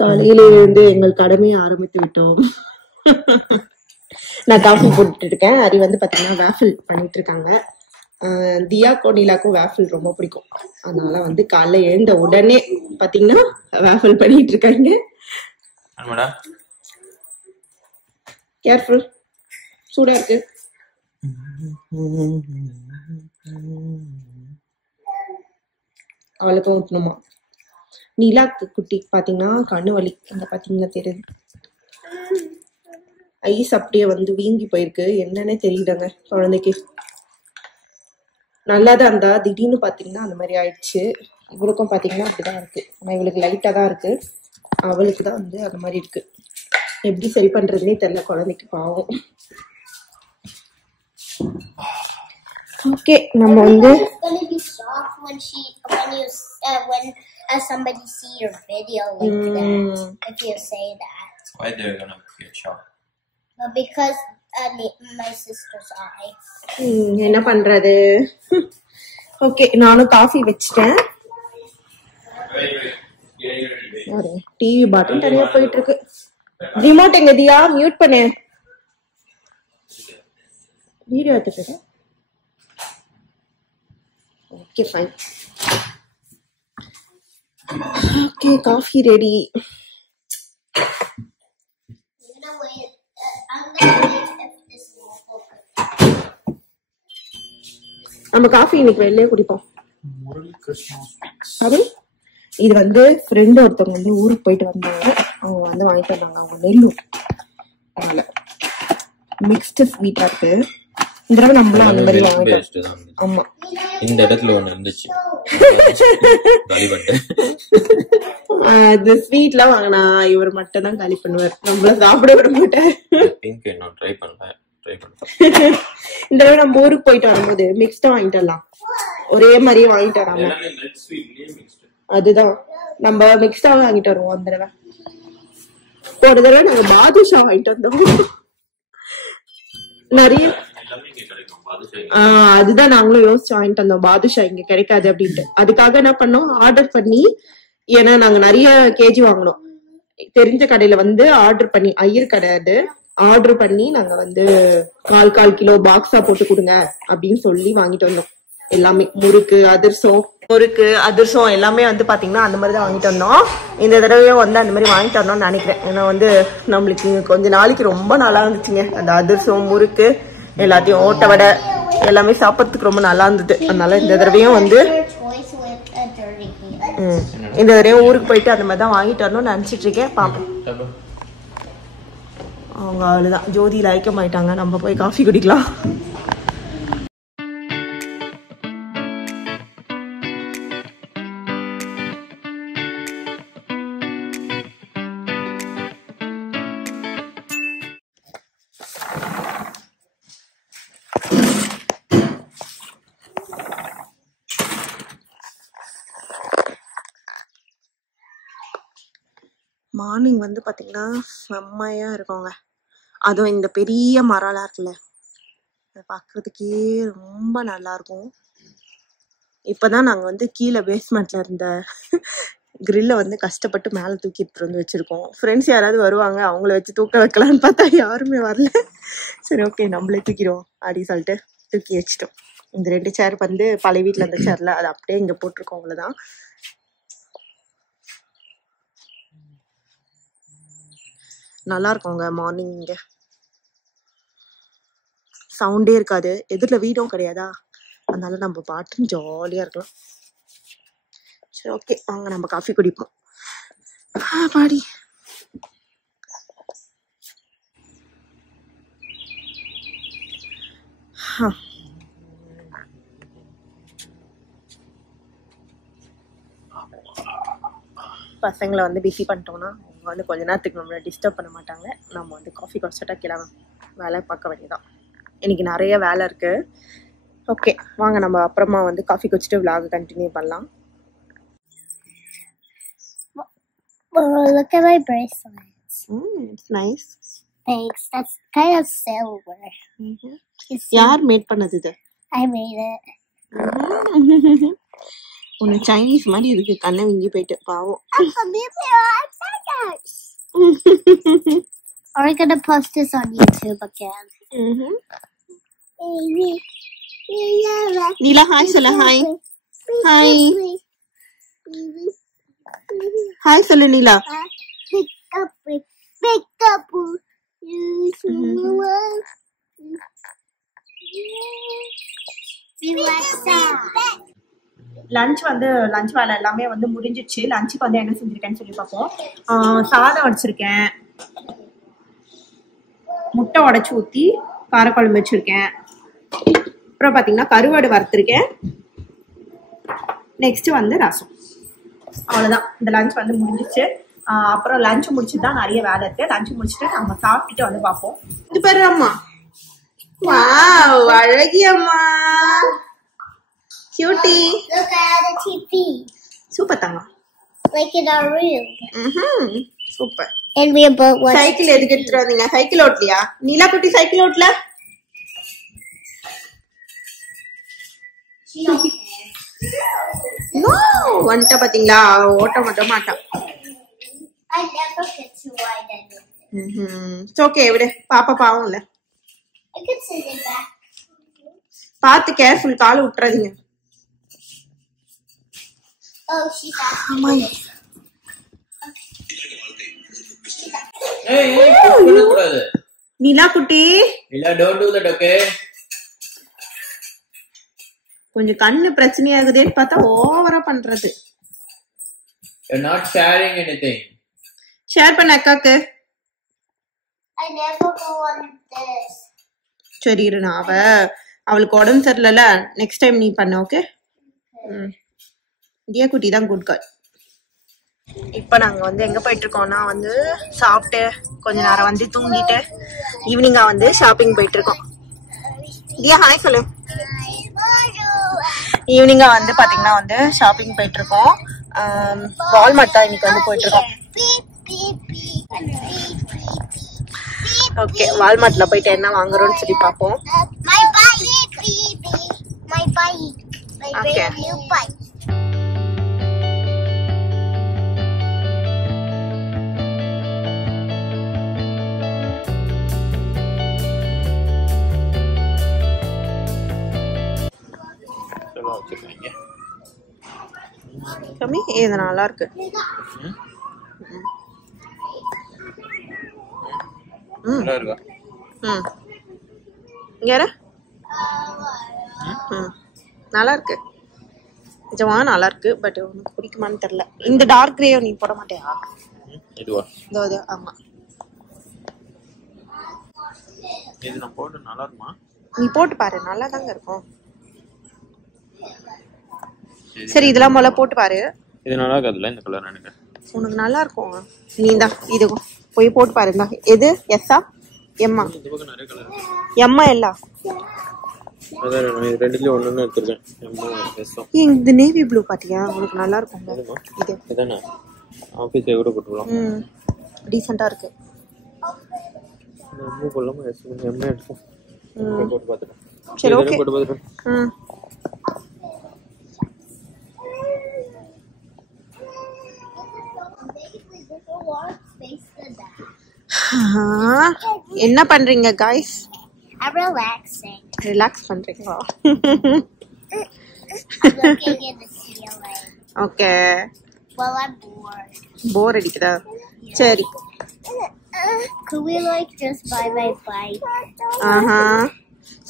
காலையில இருந்து எங்கள் கடமையை ஆரம்பித்து விட்டோம். நான் காஃபி போட்டுட்டு இருக்கேன். அது வந்து பாத்தீங்கன்னா வேஃபில் பண்ணிட்டு இருக்காங்க. தியாக்கும் நீலாக்கும் வேஃபில் ரொம்ப பிடிக்கும். அதனால வந்து காலைல எழுந்த உடனே பாத்தீங்கன்னா வேஃபில் பண்ணிட்டு இருக்காங்க. கேர்ஃபுல், சூடா இருக்கு. அவளுக்கும் ஊட்டணுமா. நீலாக்கு குட்டி பாத்தீங்கன்னா கண்ணு வலி, அங்க பாத்தீங்கன்னா தெரியுது. ஐஸ் அப்படியே வந்து வீங்கி போயிருக்கு. என்னன்னே தெரியலங்க குழந்தைக்கு. நல்லாதான் இருந்தா திடீர்னு பாத்தீங்கன்னா அந்த மாதிரி ஆயிடுச்சு. இவளுக்கும் பாத்தீங்கன்னா அப்படிதான் இருக்கு. ஆனா இவளுக்கு லைட்டா தான் இருக்கு, அவளுக்கு தான் வந்து அந்த மாதிரி இருக்கு. எப்படி சரி பண்றதுன்னே தெரியல குழந்தைக்கு, பாவம். ஓகே, நம்ம வந்து somebody see your video like that if you say that. Why they're gonna get shocked? Because my sister's eye. என்ன பண்றது? ஓகே, நானும் காஃபி வச்சிட்டேன். டிவி பாட்டன் தனியா போயிட்டு இருக்கு. ரிமோட் எங்க தியா? மியூட் பண்ணு. வீடியோ எடுத்துட்டு. Okay fine. Okay, coffee ready. நம்ம காஃபி இன்னைக்கு வெளியே குடிப்போம். அது இது வந்து ஃப்ரெண்ட் ஒருத்தவங்க வந்து ஊருக்கு போயிட்டு வந்தாங்க. அவங்க வந்து வாங்கிட்டு வந்தாங்க. அவங்க நெல்லூர். அதனால மிக்ஸ்டு ஸ்வீட்டா இருக்கு. இந்த தடவை நம்மளும் அந்த மாதிரி வாங்கிட்டோம். ஆமா, இந்த இடத்துல ஒண்ணு இருந்துச்சு. அது ஸ்வீட்லாம் வாங்கினா இவர் மட்டும் தான் காலி பண்ணுவார். நம்மள சாப்பிட விட மாட்டார். இந்த தடவை நம்ம ஊருக்கு போயிட்டு வரும்போது மிக்ஸ்டா வாங்கிட்டு வரலாம். ஒரே மாதிரியே வாங்கிட்டு வராம. அதுதான் நம்ம மிக்ஸ்டா வாங்கிட்டு வருவோம். அந்த தடவை ஒரு தடவை நாங்க பாதுஷா வாங்கிட்டு வந்தோம். நிறைய அதுதான் நாங்களும் யோசிச்சு வாங்கிட்டு வந்தோம். பாதுஷா இங்க கிடைக்காது அப்படின்ட்டு. அதுக்காக என்ன பண்ணோம், ஆர்டர் பண்ணி, ஏன்னா நாங்க நிறைய கேஜி வாங்கணும். தெரிஞ்ச கடையில வந்து ஆர்டர் பண்ணி, ஐயர் கிடையாது, ஆர்டர் பண்ணி நாங்க வந்து 4 கிலோ பாக்ஸா போட்டு கொடுங்க அப்படின்னு சொல்லி வாங்கிட்டு வந்தோம். எல்லாமே முறுக்கு அதிர்சம் எல்லாமே வந்து பாத்தீங்கன்னா அந்த மாதிரிதான் வாங்கிட்டு வந்தோம். இந்த தடவையும் வந்து அந்த மாதிரி வாங்கிட்டு வரணும்னு நினைக்கிறேன். ஏன்னா வந்து நம்மளுக்கு கொஞ்ச நாளைக்கு ரொம்ப நல்லா இருந்துச்சுங்க. அந்த அதிர்சம், முறுக்கு எல்லாத்தையும், ஓட்ட வடை எல்லாமே சாப்பிட்றதுக்கு ரொம்ப நல்லா இருந்தது. அதனால இந்த தடவையும் வந்து இந்த தடவையும் ஊருக்கு போயிட்டு அந்த மாதிரி தான் வாங்கிட்டு வரணும்னு நினைச்சிட்டு இருக்கேன். பாப்போம். அவங்க அவ்வளவுதான், ஜோதியில ஐக்கியமாயிட்டாங்க. நம்ம போய் காஃபி குடிக்கலாம். மார்னிங் வந்து பாத்தீங்கன்னா செம்மையா இருக்குங்க. அதுவும் இந்த பெரிய மரம்லாம் இருக்குல்ல, அதை பாக்குறதுக்கே ரொம்ப நல்லா இருக்கும். இப்பதான் நாங்க வந்து கீழே பேஸ்மெண்ட்ல இருந்த கிரில்ல வந்து கஷ்டப்பட்டு மேல தூக்கி எடுத்துட்டு வந்து வச்சிருக்கோம். ஃப்ரெண்ட்ஸ் யாராவது வருவாங்க, அவங்கள வச்சு தூக்க வைக்கலான்னு பார்த்தா யாருமே வரல. சரி ஓகே, நம்மளே தூக்கிடுவோம் அப்படின்னு சொல்லிட்டு தூக்கி வச்சிட்டோம். இந்த 2 சேர் வந்து பழைய வீட்டுல இருந்த சேர்ல, அது அப்படியே இங்க போட்டிருக்கோம். அவ்வளவுதான். நல்லா இருக்குங்க மார்னிங். இங்க சவுண்டே இருக்காது, எதிரில வீடும் கிடையாதா, அதனால நம்ம பாட்டுன்னு ஜாலியா இருக்கலாம். சரி ஓகே, வாங்க நம்ம காஃபி குடிப்போம். பாடி பசங்களை வந்து பிஸி பண்ணிட்டோம்னா அவங்க வந்து கொஞ்ச நேரத்துக்கு நம்மளை டிஸ்டர்ப் பண்ண மாட்டாங்க. நம்ம வந்து காஃபி குடிச்சிட்டா கிளம்ப வேலை பார்க்க வேண்டியதான். இன்னைக்கு நிறைய வேலை இருக்கு. ஓகே வாங்க, நம்ம அப்புறமா வந்து காஃபி குடிச்சிட்டு vlog கண்டினியூ பண்ணலாம். Look at my bracelets. It's nice. Thanks. That's kind of silver. யார் மேட் பண்ணது இது? I made it. உன்னை சைனீஸ் மாதிரி இருக்கு, கண்ணை விங்கி போயிட்டு பாவம். Are we gonna post this on YouTube again? Neela hi சொல்லு. ஹாய் ஹாய் ஹாய் சொல்லு நீலா. லஞ்ச் வேலை எல்லாமே முடிஞ்சிச்சு. லஞ்சுக்கு என்ன செஞ்சிருக்கேன்னு சொல்லி பார்ப்போம். சாதம் வச்சிருக்கேன், முட்டை உடைச்சு ஊத்தி காரக்குழம்பு வச்சிருக்கேன். அப்புறம் பாத்தீங்கன்னா கருவாடு வறுத்திருக்கேன். நெக்ஸ்ட் ரசம். அவ்வளவுதான். இந்த லஞ்ச் முடிஞ்சிச்சு. அப்புறம் லஞ்ச் முடிச்சுட்டு தான் நிறைய வேலை இருக்கு. லஞ்ச் முடிச்சுட்டு நம்ம சாப்பிட்டுட்டு பார்ப்போம். இது பேரு அம்மா. வாவ், அழகியம்மா, cutie. Look at the TV. Super தங்க. Like in our room. Super. And we about what? Cycle எதுக்கு எடுத்துட்டு வந்தீங்க? சைக்கிள் ஓட்டலையா? நீலா குட்டி சைக்கிள் ஓட்டல? நோ, வந்துட்ட பாத்தீங்களா? ஓட்ட மட்டும் மாட்டான். I never get to ride anything. It's okay, விடு. பாப்பா பாவம் இல்ல. I could sit it back. பாத்து கேர்ஃபுல், கால விட்டுறாதீங்க. Oh, she's asking. அம்மா, Hey, பண்ணக்கூடாது. நீலா குட்டி, இல்ல, don't do that, okay? கொஞ்சம் கண்ணு பிரச்சனையாகுதேன்னு பார்த்தா ஓவரா பண்றது. You're not sharing anything. Share பண்ண அக்காக்கு. I never go on this. சரி இரு, நான் அவளுக்கு உடம்பு சரியில்ல, நெக்ஸ்ட் டைம் நீ பண்ண. ஓகே. தியா குட்டி தான் குட் கார்ட். இப்போ நாங்கள் எங்கே போயிட்டு இருக்கோம்னா சாப்பிட்டு கொஞ்ச நேரம் தூங்கிட்டு ஈவினிங்காக ஷாப்பிங் போயிட்டு இருக்கோம். தியா ஹாய் சொல்லு. ஈவினிங்காக பார்த்தீங்கன்னா ஷாப்பிங் போயிட்டு இருக்கோம். வால்மார்ட் தான் இன்னைக்கு போயிட்டு இருக்கோம். ஓகே, வால்மார்ட்ல போயிட்டு என்ன வாங்குறோம்னு சொல்லி பார்ப்போம். My bike. My bike. My Okay. brand new bike. கம்மி, இது நல்லா இருக்கு. நல்லா இருக்கா? இங்க நல்லா இருக்கு, நிஜமா நல்லா இருக்கு. பட் உனக்கு பிடிக்குமான்னு தெரியல. இந்த டார்க் கிரே நீ போட மாட்டியா? இதுவா? இதோ ஆமா, இது நான் போட்டு நல்லா இருக்குமா? நீ போட்டு பாரு, நல்லா தாங்க இருக்கும். சரி, இதெல்லாம் முதல்ல போட்டு பாரு. இது நல்லா இருக்காதுல்ல இந்த கலர்? எனக்கு உனக்கு நல்லா இருக்கும். நீ தான் இது போய் போட்டு பாரு. இருந்தா எது எஸ்ஸா எம்மா? இந்த பக்கம் நிறைய கலர். எம்மா எல்லாம் அதான் நான் ரெண்டுலயும் ஒண்ணு எடுத்துர்க்கேன். எம்மா எஸ்ஸா. இந்த நேவி ப்ளூ பாத்தியா? உனக்கு நல்லா இருக்கும். இது இதானே ஆபீஸ் எவ்வளோ போட்டுறோம். டீசெண்டா இருக்கு. எம்மா போடலாமா? எஸ் எம்மா எடுப்போம். போட்டு பார்த்துட்டேன். சரி ஓகே. போட்டு பார்த்துட்டேன். என்ன பண்றீங்க guys? I'm relaxing. ரிலாக்ஸ் பண்றீங்களா? I'm looking in the ceiling. Okay. Well, I'm bored. போர் அடிக்குதா? சரி. Could we just buy my bike?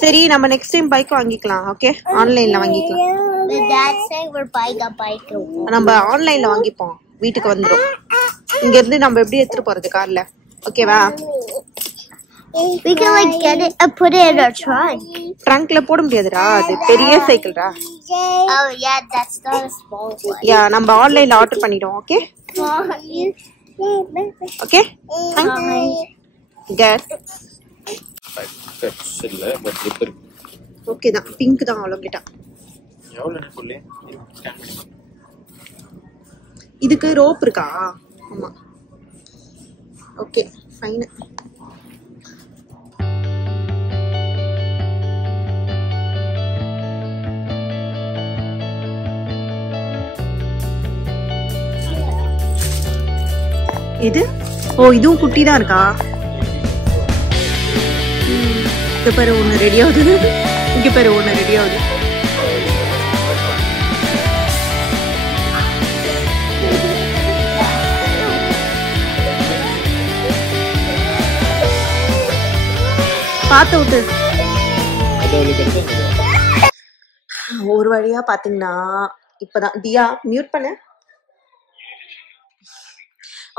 சரி, நம்ம நெக்ஸ்ட் டைம் பைக் வாங்கிக்கலாம். ஓகே, ஆன்லைன்ல வாங்கிக்கலாம். The dad said we're buying a bike. நம்ம ஆன்லைன்ல வாங்கிப்போம், வீட்டுக்கு வந்துரும். இங்க இருந்து நம்ம எப்படி எடுத்துட்டு போறது கார்ல? ஓகேவா? We can get it and put it in our trunk. ட்ரங்க்ல போட முடியாதுடா, அது பெரிய சைக்கிள்டா. Oh yeah, that's not a small one. யா, நம்ம ஆன்லைன்ல ஆர்டர் பண்ணிடுவோம். Okay okay. கெட் இல்ல பட் ஸ்லிப் இருக்கு. ஓகே தான், பிங்க் தான் அவ்வளோ கிட்ட. எவ்வளவு சொல்லி ஸ்கேன் பண்ணி இதுக்கு ரோப் இருக்கா? ஆமா. Okay fine. இது ஓ இதுவும் குட்டி தான் இருக்கா? இங்க பாரு ஒண்ணு ரெடி ஆகுது. இங்க பாரு ஒண்ணு ரெடி ஆகுது. பார்த்து விட்டு. ஒரு வழியா பாத்தீங்கன்னா இப்பதான் தியா மியூட் பண்ண.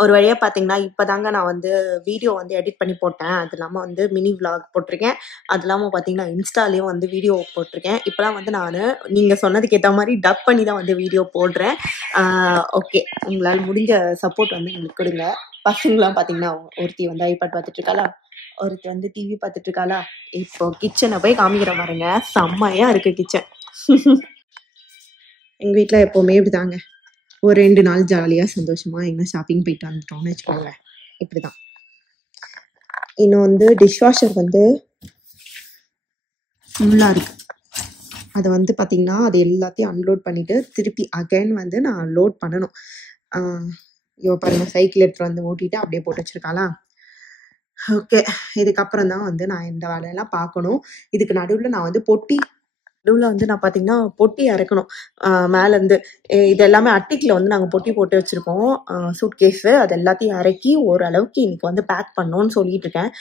ஒரு வழியா பாத்தீங்கன்னா இப்பதாங்க நான் வந்து வீடியோ வந்து எடிட் பண்ணி போட்டேன். அது இல்லாம வந்து மினி விளாக் போட்டிருக்கேன். அது இல்லாம பாத்தீங்கன்னா இன்ஸ்டாலயும் வந்து வீடியோ போட்டிருக்கேன். இப்பெல்லாம் வந்து நான் நீங்க சொன்னதுக்கு ஏற்ற மாதிரி டப் பண்ணி தான் வந்து வீடியோ போடுறேன். ஓகே, உங்களால முடிஞ்ச சப்போர்ட் வந்து எங்களுக்கு கொடுங்க. பசங்களாம் பாத்தீங்கன்னா ஒருத்தி வந்து ஐபேட் பார்த்துட்டு இருக்காளா, ஒருத்தி வந்து டிவி பார்த்துட்டு இருக்காளா. இப்போ கிச்சனை போய் காமிக்கிற பாருங்க, செம்மையா இருக்கு கிச்சன். எங்க வீட்டுல எப்பவுமே இப்படிதாங்க, ஒரு 2 நாள் ஜாலியா சந்தோஷமா எங்க ஷாப்பிங் போயிட்டு வந்துட்டோம்னு வச்சுக்கோங்க. இப்படிதான். இன்னும் வந்து டிஷ்வாஷர் வந்து ஃபுல்லா இருக்கு. அதை வந்து பாத்தீங்கன்னா அது எல்லாத்தையும் அன்லோட் பண்ணிட்டு திருப்பி அகைன் வந்து நான் லோட் பண்ணணும். இவ பாருங்க சைக்கிள் எடுத்துட்டு வந்து ஓட்டிட்டு அப்படியே போட்டு வச்சிருக்காளா. ஓகே, இதுக்கப்புறம் தான் வந்து நான் இந்த வேலையெல்லாம் பார்க்கணும். இதுக்கு நடுவில் நான் வந்து பார்த்தீங்கன்னா பொட்டி இறக்கணும். மேல இருந்து இது எல்லாமே அட்டிக்கில் வந்து நாங்கள் பொட்டி போட்டு வச்சிருக்கோம். சூட் கேஸு அது எல்லாத்தையும் இறக்கி ஓரளவுக்கு இன்னைக்கு வந்து பேக் பண்ணோன்னு சொல்லிட்டு இருக்கேன்.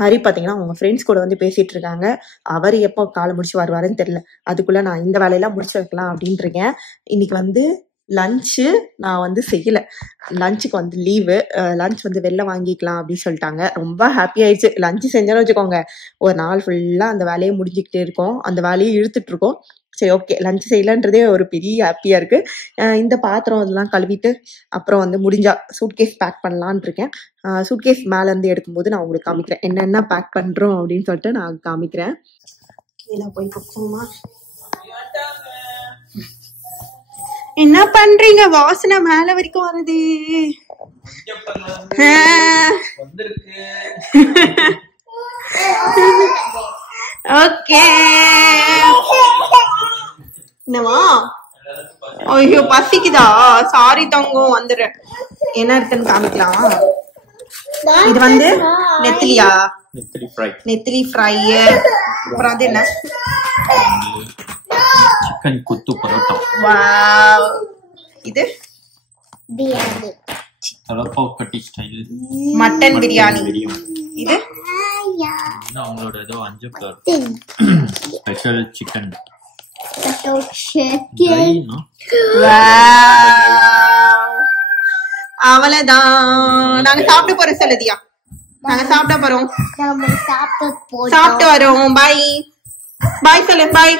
ஹரி பார்த்தீங்கன்னா அவங்க ஃப்ரெண்ட்ஸ் கூட வந்து பேசிட்டு இருக்காங்க. அவர் எப்போ காலை முடிச்சு வருவாருன்னு தெரியல. அதுக்குள்ள நான் இந்த வேலையெல்லாம் முடிச்சு வைக்கலாம் அப்படின்ட்டு இருக்கேன். இன்னைக்கு வந்து லஞ்சு நான் வந்து செய்யல. லஞ்சுக்கு வந்து லீவு. லஞ்ச் வந்து வெளில வாங்கிக்கலாம் அப்படின்னு சொல்லிட்டாங்க. ரொம்ப ஹாப்பி ஆயிடுச்சு. லஞ்சு செஞ்சோன்னு வச்சுக்கோங்க, ஒரு நாள் ஃபுல்லா அந்த வேலையை முடிஞ்சுக்கிட்டே இருக்கோம், அந்த வேலையை இழுத்துட்டு இருக்கோம். சரி ஓகே, லஞ்ச் செய்யலன்றதே ஒரு பெரிய ஹாப்பியா இருக்கு. இந்த பாத்திரம் இதெல்லாம் கழுவிட்டு அப்புறம் வந்து முடிஞ்சா சூட்கேஸ் பேக் பண்ணலான் இருக்கேன். சூட்கேஸ் மேல இருந்து எடுக்கும்போது நான் உங்களுக்கு காமிக்கிறேன் என்னென்ன பேக் பண்றோம் அப்படின்னு சொல்லிட்டு நான் காமிக்கிறேன். கீழே போய் கொடுப்போமா. என்ன பண்றீங்க? வாசனை மேல வரைக்கும் வருது. ஓகே, என்னவா? ஐயோ பசிக்குதா? சாரி தங்கம், வந்துடுறேன். என்ன இருக்குன்னு காமிக்கலாம். இது வந்து நெத்திலியா? நெத்திலி ஃப்ரை. அப்புறம் அது என்ன? சிக்கன் குத்து பரோட்டா. வாவ். இது பிரியாணி. Thalappakatti style mutton biryani. இது அவங்களோட ஏதோ 5 ஸ்பெஷல் சிக்கன். அவ்வளவுதான். நாங்க சாப்பிட்டு போறோம். சொல்லுதியா, நாங்க சாப்பிட போறோம். சாப்பிட்டு வரோம். பாய் பாய் சொல்லு. பாய்.